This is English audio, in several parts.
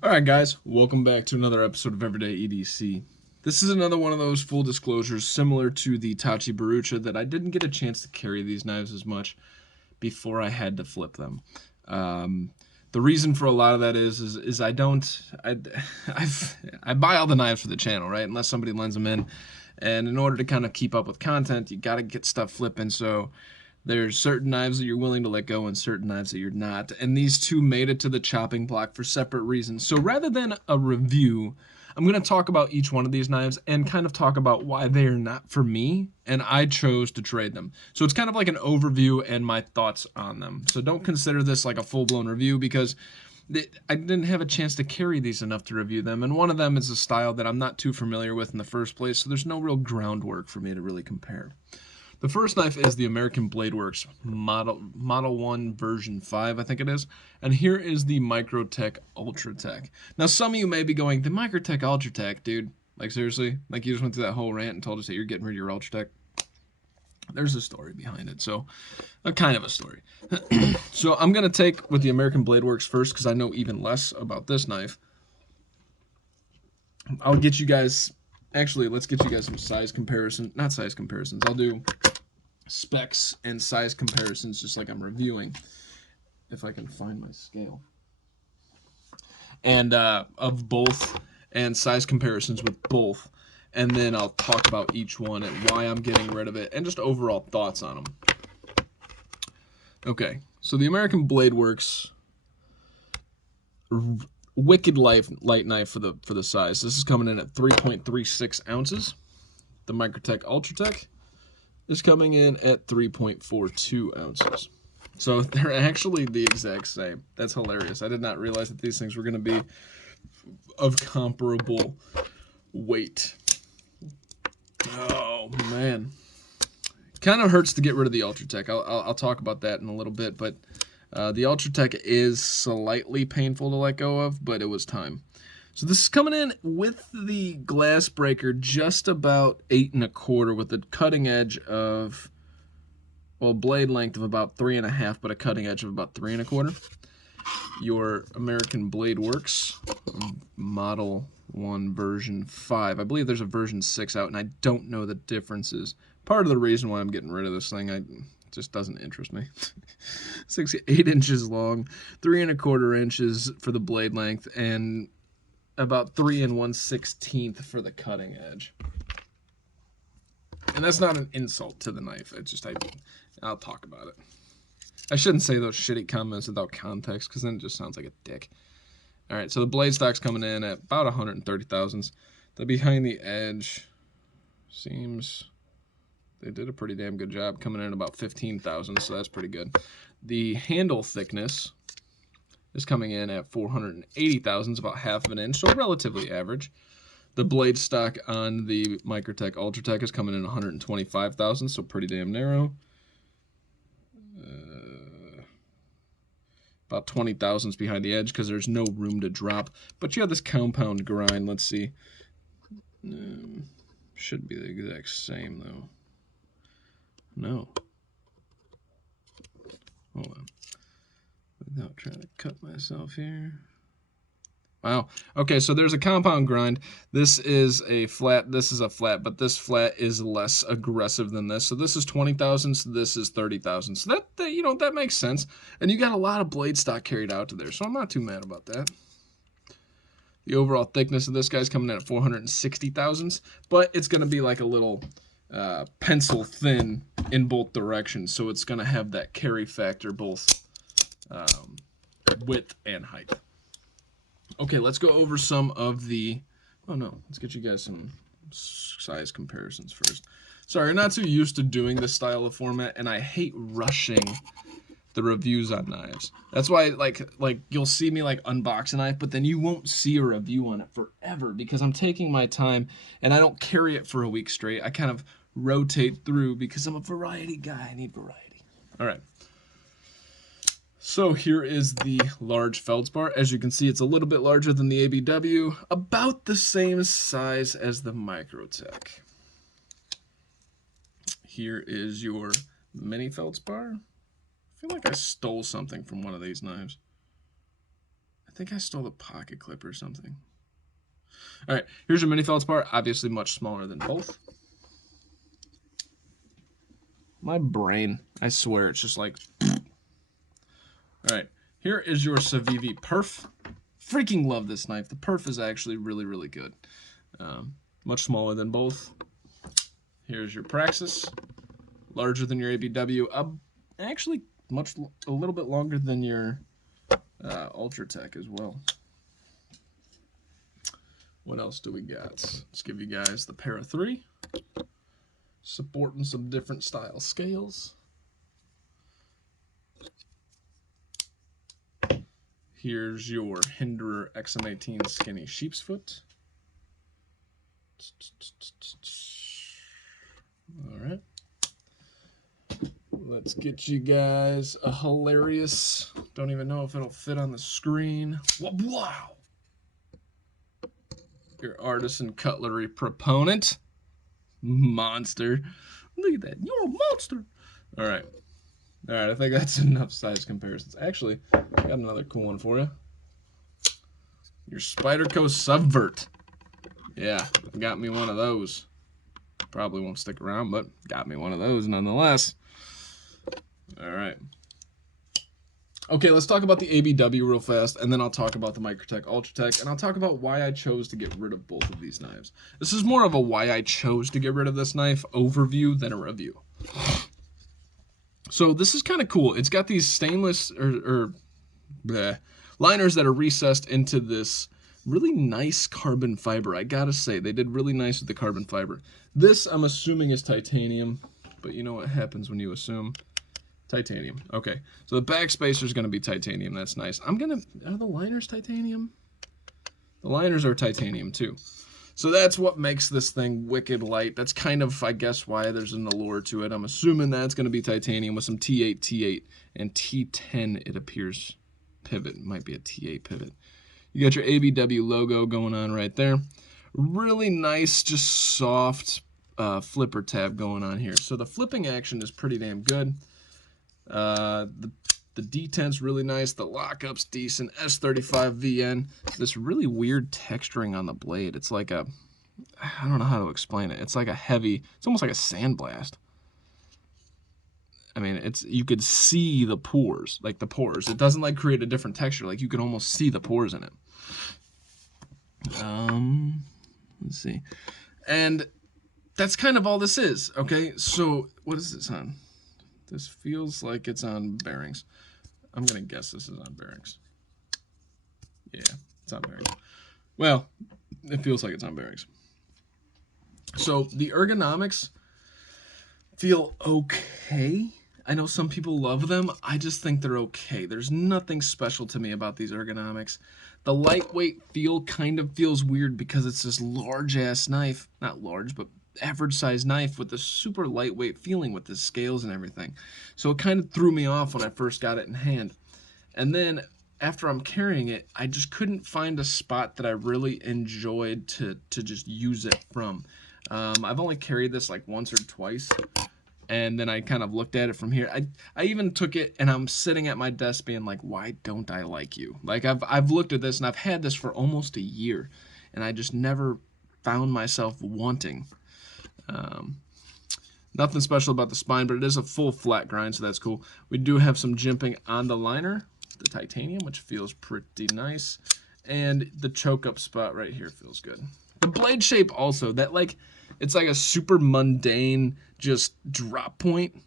Alright guys, welcome back to another episode of Everyday EDC. This is another one of those full disclosures similar to the Tachi Barucha that I didn't get a chance to carry these knives as much before I had to flip them. The reason for a lot of that is I buy all the knives for the channel, right? Unless somebody lends them in. And in order to kind of keep up with content, you got to get stuff flipping. So there's certain knives that you're willing to let go and certain knives that you're not. And these two made it to the chopping block for separate reasons. So rather than a review, I'm going to talk about each one of these knives and kind of talk about why they are not for me and I chose to trade them. So it's kind of like an overview and my thoughts on them. So don't consider this like a full-blown review because I didn't have a chance to carry these enough to review them. And one of them is a style that I'm not too familiar with in the first place. So there's no real groundwork for me to really compare. The first knife is the American Blade Works Model 1 version 5, I think it is. And here is the Microtech Ultratech. Now, some of you may be going, the Microtech Ultratech, dude. Like, seriously? Like, you just went through that whole rant and told us that you're getting rid of your Ultratech? There's a story behind it, so a kind of a story. So I'm going to take with the American Blade Works first because I know even less about this knife. I'll get you guys... Actually, let's get you guys some size comparison. Not size comparisons. I'll do specs and size comparisons just like I'm reviewing. If I can find my scale. And of both and size comparisons with both. And then I'll talk about each one and why I'm getting rid of it and just overall thoughts on them. Okay, so the American Blade Works wicked light knife for the size. This is coming in at 3.36 ounces. The Microtech Ultratech is coming in at 3.42 ounces. So they're actually the exact same. That's hilarious. I did not realize that these things were going to be of comparable weight. Oh, man. Kind of hurts to get rid of the Ultratech. I'll talk about that in a little bit, but the Ultratech is slightly painful to let go of, but it was time. So this is coming in with the glass breaker just about 8 1/4 with a cutting edge of, well, blade length of about 3 1/2, but a cutting edge of about 3 1/4. Your American Blade Works Model 1 version 5. I believe there's a version 6 out, and I don't know the differences. Part of the reason why I'm getting rid of this thing, it just doesn't interest me. 8 inches long, 3 1/4 inches for the blade length, and about 3 1/16 for the cutting edge. And that's not an insult to the knife. It's just I'll talk about it. I shouldn't say those shitty comments without context because then it just sounds like a dick. All right, so the blade stock's coming in at about 130 thousandths. The behind the edge seems they did a pretty damn good job coming in about 15 thousandths, so that's pretty good. The handle thickness is coming in at 480 thousandths, about half of an inch, so relatively average. The blade stock on the Microtech Ultratech is coming in 125 thousandths, so pretty damn narrow. About 20 thousandths behind the edge because there's no room to drop. But you have this compound grind. Let's see. Should be the exact same, though. No. Hold on. Without trying to cut myself here. Wow. Okay, so there's a compound grind. This is a flat, but this flat is less aggressive than this. So this is 20 thousandths, this is 30 thousandths. So that makes sense. And you got a lot of blade stock carried out to there, so I'm not too mad about that. The overall thickness of this guy's coming in at 460 thousandths, but it's going to be like a little pencil thin in both directions, so it's going to have that carry factor both width and height. Okay, let's go over some of the... Oh, no. Let's get you guys some size comparisons first. Sorry, I'm not too used to doing this style of format, and I hate rushing the reviews on knives. That's why, like you'll see me, like, unbox a knife, but then you won't see a review on it forever because I'm taking my time, and I don't carry it for a week straight. I kind of rotate through because I'm a variety guy. I need variety. All right. So here is the large feldspar. As you can see, it's a little bit larger than the ABW, about the same size as the Microtech. Here is your mini feldspar. I feel like I stole something from one of these knives. I I think I stole the pocket clip or something. All right, here's your mini feldspar. Obviously much smaller than both. My brain, I swear, it's just like... All right, here is your Civivi Perf. Freaking love this knife. The Perf is actually really, really good. Much smaller than both. Here's your Praxis. Larger than your ABW. Actually, a little bit longer than your Ultratech as well. What else do we got? Let's give you guys the Para 3. Supporting some different style scales. Here's your Hinderer XM18 Skinny Sheep's Foot. All right. Let's get you guys a hilarious, don't even know if it'll fit on the screen. Wow! Your Artisan Cutlery Proponent. Monster. Look at that. You're a monster. All right. All right, I think that's enough size comparisons. Actually, I got another cool one for you. Your Spyderco Subvert. Yeah, got me one of those. Probably won't stick around, but got me one of those nonetheless. All right. Okay, let's talk about the ABW real fast, and then I'll talk about the Microtech Ultratech, and I'll talk about why I chose to get rid of both of these knives. This is more of a why I chose to get rid of this knife overview than a review. So this is kind of cool. It's got these stainless liners that are recessed into this really nice carbon fiber. I gotta say, they did really nice with the carbon fiber. This, I'm assuming, is titanium, but you know what happens when you assume. Titanium. Okay, so the back spacer is going to be titanium. That's nice. Are the liners titanium? The liners are titanium too. So that's what makes this thing wicked light. That's kind of, I guess, why there's an allure to it. I'm assuming that's going to be titanium with some T8, T8, and T10, it appears, pivot. Might be a T8 pivot. You got your ABW logo going on right there. Really nice, just soft flipper tab going on here. So the flipping action is pretty damn good. The detent's really nice. The lockup's decent. S35 VN. This really weird texturing on the blade. It's like a, I don't know how to explain it. It's like a heavy, it's almost like a sandblast. I mean, you could see the pores, like the pores. It doesn't like create a different texture. Like you can almost see the pores in it. Let's see. And that's kind of all this is, okay? So what is this on? This feels like it's on bearings. I'm going to guess this is on bearings. Yeah, it's on bearings. Well, it feels like it's on bearings. So the ergonomics feel okay. I know some people love them. I just think they're okay. There's nothing special to me about these ergonomics. The lightweight feel kind of feels weird because it's this large-ass knife. Not large, but average size knife with a super lightweight feeling with the scales and everything. So it kind of threw me off when I first got it in hand. And then after I'm carrying it, I just couldn't find a spot that I really enjoyed to just use it from. I've only carried this like once or twice, and then I kind of looked at it from here. I even took it and I'm sitting at my desk being like, why don't I like you? Like I've looked at this and I've had this for almost a year, and I just never found myself wanting. Nothing special about the spine, but it is a full flat grind, so that's cool. We do have some jimping on the liner, the titanium, which feels pretty nice, and the choke up spot right here feels good. The blade shape also, that like, it's like a super mundane just drop point.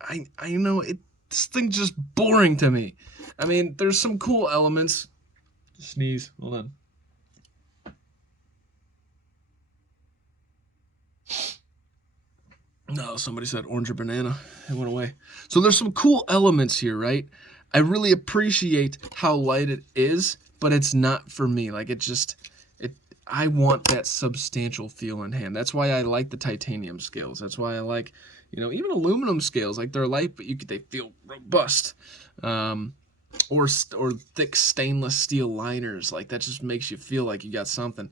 I know this thing's just boring to me. I mean, there's some cool elements. Sneeze, hold on. No, somebody said orange or banana. It went away. So there's some cool elements here, right? I really appreciate how light it is, but it's not for me. Like I want that substantial feel in hand. That's why I like the titanium scales. That's why I like, even aluminum scales. Like they're light, but they feel robust. Or thick stainless steel liners. Like that just makes you feel like you got something.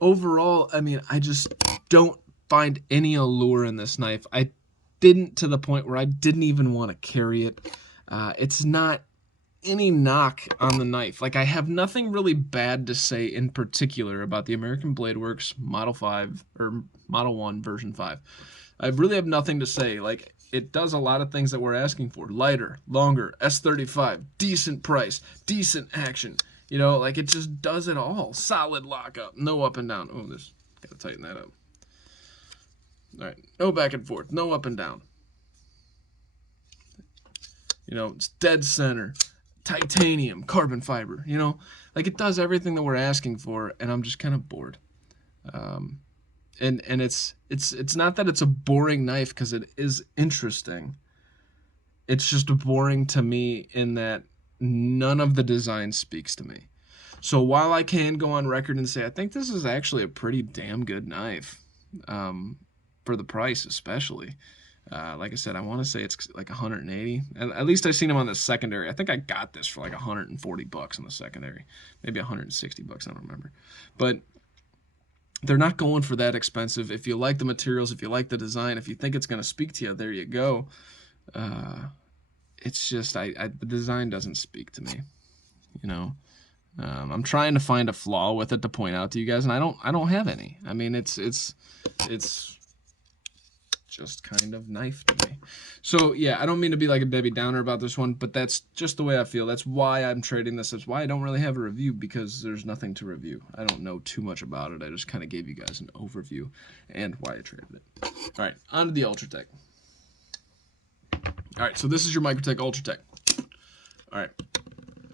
Overall, I mean, I just don't find any allure in this knife. I didn't, to the point where I didn't even want to carry it. It's not any knock on the knife. Like, I have nothing really bad to say in particular about the American Blade Works Model 5 or Model 1 version 5. I really have nothing to say. Like, it does a lot of things that we're asking for. Lighter, longer, S35, decent price, decent action. You know, like, it just does it all. Solid lockup, no up and down. Oh, this, gotta tighten that up. All right, no back and forth, no up and down. You know, it's dead center, titanium, carbon fiber. You know, like, it does everything that we're asking for, and I'm just kind of bored. And it's not that it's a boring knife, because it is interesting. It's just boring to me in that none of the design speaks to me. So while I can go on record and say I think this is actually a pretty damn good knife, for the price especially. Like I said, I want to say it's like 180. At least I've seen them on the secondary. I think I got this for like 140 bucks on the secondary, maybe 160 bucks. I don't remember, but they're not going for that expensive. If you like the materials, if you like the design, if you think it's going to speak to you, there you go. It's just the design doesn't speak to me. You know, I'm trying to find a flaw with it to point out to you guys, and I don't have any. I mean, it's just kind of knife to me. So yeah, I don't mean to be like a Debbie Downer about this one, but that's just the way I feel. That's why I'm trading this. That's why I don't really have a review, because there's nothing to review. I don't know too much about it. I just kind of gave you guys an overview and why I traded it. All right, on to the Ultratech. All right, so this is your Microtech Ultratech. All right,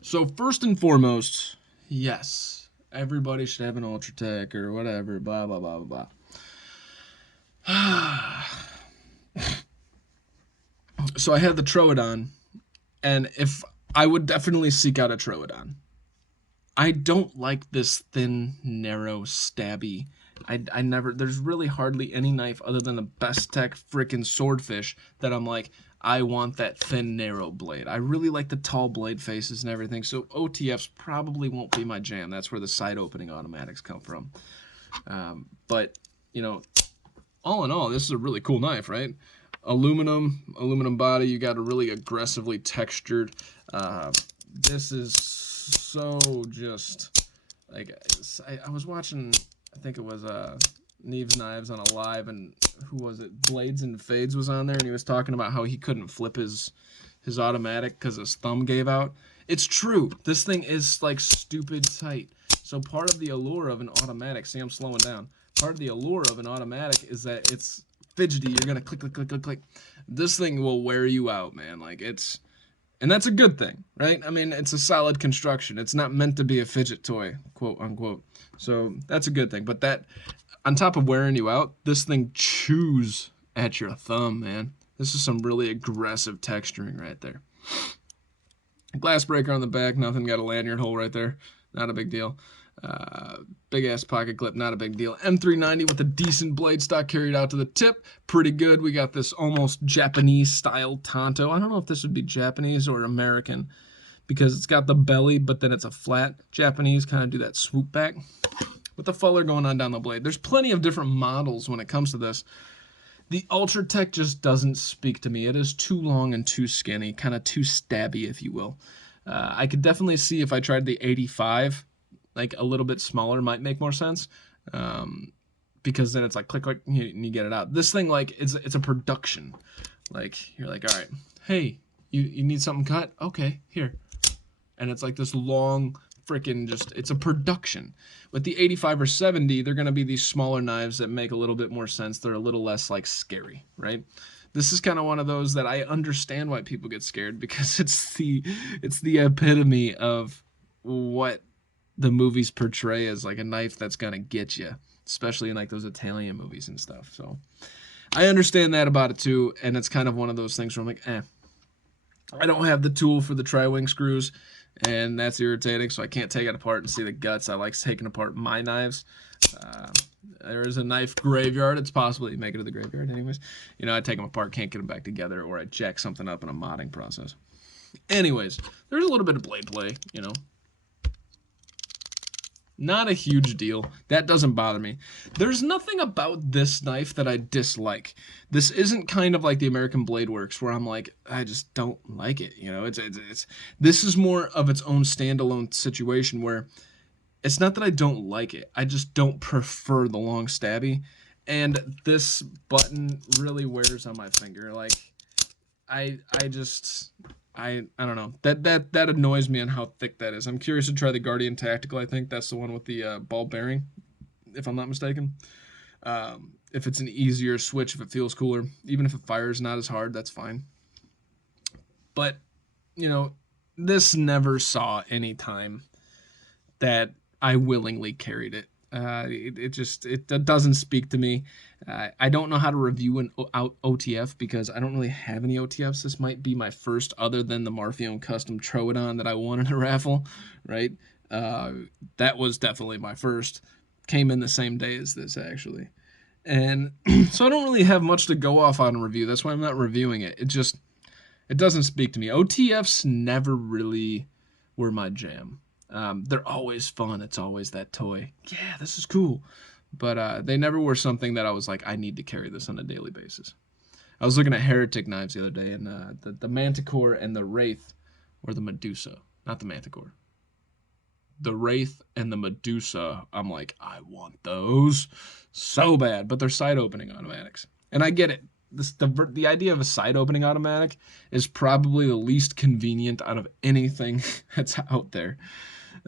so first and foremost, yes, everybody should have an Ultratech or whatever, blah, blah, blah, blah, blah. So I had the Troodon, and if I would definitely seek out a Troodon. I don't like this thin, narrow, stabby. I never, there's really hardly any knife other than the Best Tech frickin' Swordfish that I'm like, I want that thin, narrow blade. I really like the tall blade faces and everything, so OTFs probably won't be my jam. That's where the side opening automatics come from. But, you know, all in all, this is a really cool knife, right? Aluminum body. You got a really aggressively textured. This is so just like, I was watching, I think it was Neve's Knives on a live, and who was it? Blades and Fades was on there, and he was talking about how he couldn't flip his automatic because his thumb gave out. It's true. This thing is like stupid tight. So part of the allure of an automatic, see, I'm slowing down. Part of the allure of an automatic is that it's fidgety. You're gonna click, click, click, click, click. This thing will wear you out, man. Like, it's, and that's a good thing, right? I mean, it's a solid construction. It's not meant to be a fidget toy, quote unquote. So that's a good thing. But that, on top of wearing you out, this thing chews at your thumb, man. This is some really aggressive texturing right there. Glass breaker on the back, nothing. Got a lanyard hole right there. Not a big deal. Big ass pocket clip, not a big deal. M390 with a decent blade stock carried out to the tip, pretty good. We got this almost Japanese style Tonto. I don't know if this would be Japanese or American, because it's got the belly, but then it's a flat. Japanese kind of do that swoop back with the fuller going on down the blade. There's plenty of different models when it comes to this. The Ultratech just doesn't speak to me. It is too long and too skinny, kind of too stabby, if you will. I could definitely see if I tried the 85, like a little bit smaller might make more sense, because then it's like click, click, and you get it out. This thing, like, it's a production. Like, you're like, all right, hey, you need something cut? Okay, here. And it's like this long freaking just, it's a production. With the 85 or 70, they're going to be these smaller knives that make a little bit more sense. They're a little less, like, scary, right? This is kind of one of those that I understand why people get scared, because it's the epitome of what the movies portray as, like, a knife that's going to get you, especially in, like, those Italian movies and stuff. So I understand that about it too, and it's kind of one of those things where I'm like, I don't have the tool for the tri-wing screws, and that's irritating, so I can't take it apart and see the guts. I like taking apart my knives. There is a knife graveyard. It's possible you make it to the graveyard anyways. You know, I take them apart, can't get them back together, or I jack something up in a modding process. Anyways, there's a little bit of blade play, you know. Not a huge deal. That doesn't bother me. There's nothing about this knife that I dislike. This isn't kind of like the American Blade Works where I'm like, I just don't like it. You know, it's this is more of its own standalone situation where it's not that I don't like it. I just don't prefer the long stabby. And this button really wears on my finger. Like I just I don't know. That annoys me on how thick that is. I'm curious to try the Guardian Tactical. I think that's the one with the ball bearing, if I'm not mistaken. If it's an easier switch, if it feels cooler, even if it fires not as hard, that's fine. But, you know, this never saw any time that I willingly carried it. It doesn't speak to me. I don't know how to review an OTF because I don't really have any OTFs. This might be my first, other than the Marfione Custom Troodon that I won in a raffle, right? That was definitely my first. Came in the same day as this, actually. And so I don't really have much to go off on a review. That's why I'm not reviewing it. It doesn't speak to me. OTFs never really were my jam. They're always fun. It's always that toy. Yeah, this is cool. But they never were something that I was like, I need to carry this on a daily basis. I was looking at Heretic knives the other day, and the Manticore and the Wraith, or the Medusa, not the Manticore. The Wraith and the Medusa, I'm like, I want those so bad. But they're side opening automatics. And I get it. The idea of a side opening automatic is probably the least convenient out of anything that's out there.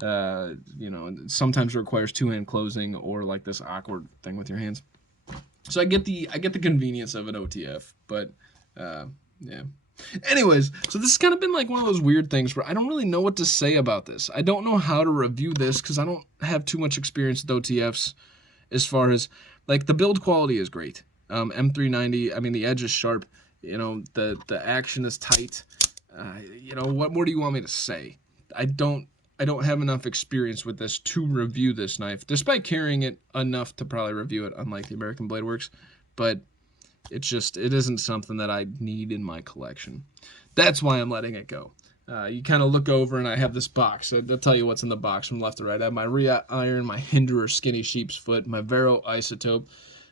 You know, sometimes it requires two-hand closing or like this awkward thing with your hands. So I get the convenience of an OTF, but yeah. Anyways, so this has kind of been like one of those weird things where I don't really know what to say about this. I don't know how to review this because I don't have too much experience with OTFs as far as, like, the build quality is great. M390, I mean, the edge is sharp. You know, the action is tight. You know, what more do you want me to say? I don't have enough experience with this to review this knife, despite carrying it enough to probably review it, unlike the American Blade Works. But it isn't something that I need in my collection. That's why I'm letting it go. You kind of look over, and I have this box. I'll tell you what's in the box from left to right. I have my Rhea Iron, my Hinderer Skinny Sheep's Foot, my Vero Isotope,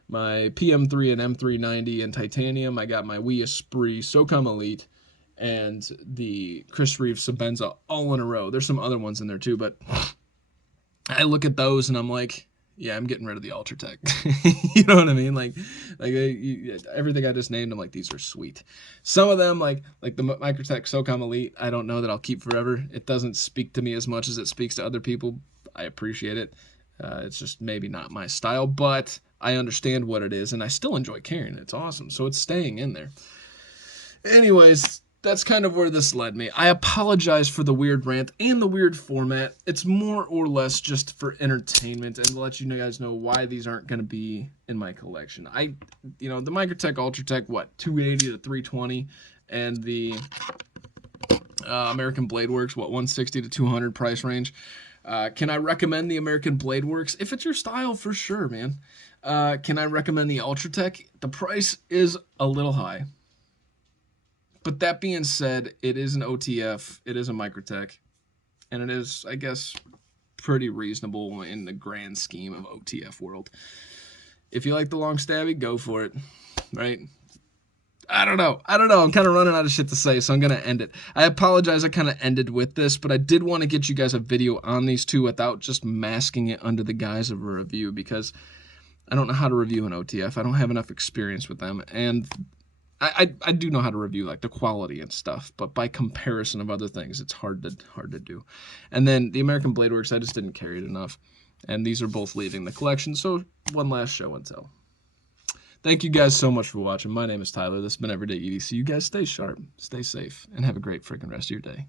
my PM3 and M390 in titanium. I got my Wii Esprit SOCOM Elite, and the Chris Reeve Sabenza all in a row. There's some other ones in there too, but I look at those and I'm like, yeah, I'm getting rid of the Ultratech. You know what I mean? Like everything I just named, I'm like, these are sweet. Some of them, like the Microtech SOCOM Elite, I don't know that I'll keep forever. It doesn't speak to me as much as it speaks to other people. I appreciate it. It's just maybe not my style, but I understand what it is, and I still enjoy carrying it. It's awesome, so it's staying in there. Anyways, that's kind of where this led me. I apologize for the weird rant and the weird format. It's more or less just for entertainment and to let you guys know why these aren't going to be in my collection. You know, the Microtech Ultratech, what, 280 to 320, and the American Blade Works, what, 160 to 200 price range. Can I recommend the American Blade Works? If it's your style, for sure, man. Can I recommend the Ultratech? The price is a little high. But that being said, it is an OTF, it is a Microtech, and it is, I guess, pretty reasonable in the grand scheme of OTF world. If you like the long stabby, go for it, right? I don't know. I'm kind of running out of shit to say, so I'm going to end it. I apologize I kind of ended with this, but I did want to get you guys a video on these two without just masking it under the guise of a review, because I don't know how to review an OTF. I don't have enough experience with them, and I do know how to review like the quality and stuff, but by comparison of other things, it's hard to do. And then the American Blade Works, I just didn't carry it enough, and these are both leaving the collection. So one last show and tell. Thank you guys so much for watching. My name is Tyler. This has been Everyday EDC. You guys stay sharp, stay safe, and have a great freaking rest of your day.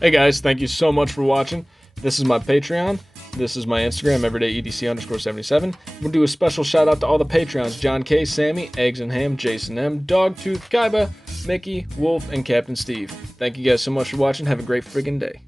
Hey guys, thank you so much for watching. This is my Patreon. This is my Instagram, everydayedc_77. I'm going to do a special shout out to all the Patreons: John K, Sammy, Eggs and Ham, Jason M, Dogtooth, Kaiba, Mickey, Wolf, and Captain Steve. Thank you guys so much for watching. Have a great friggin' day.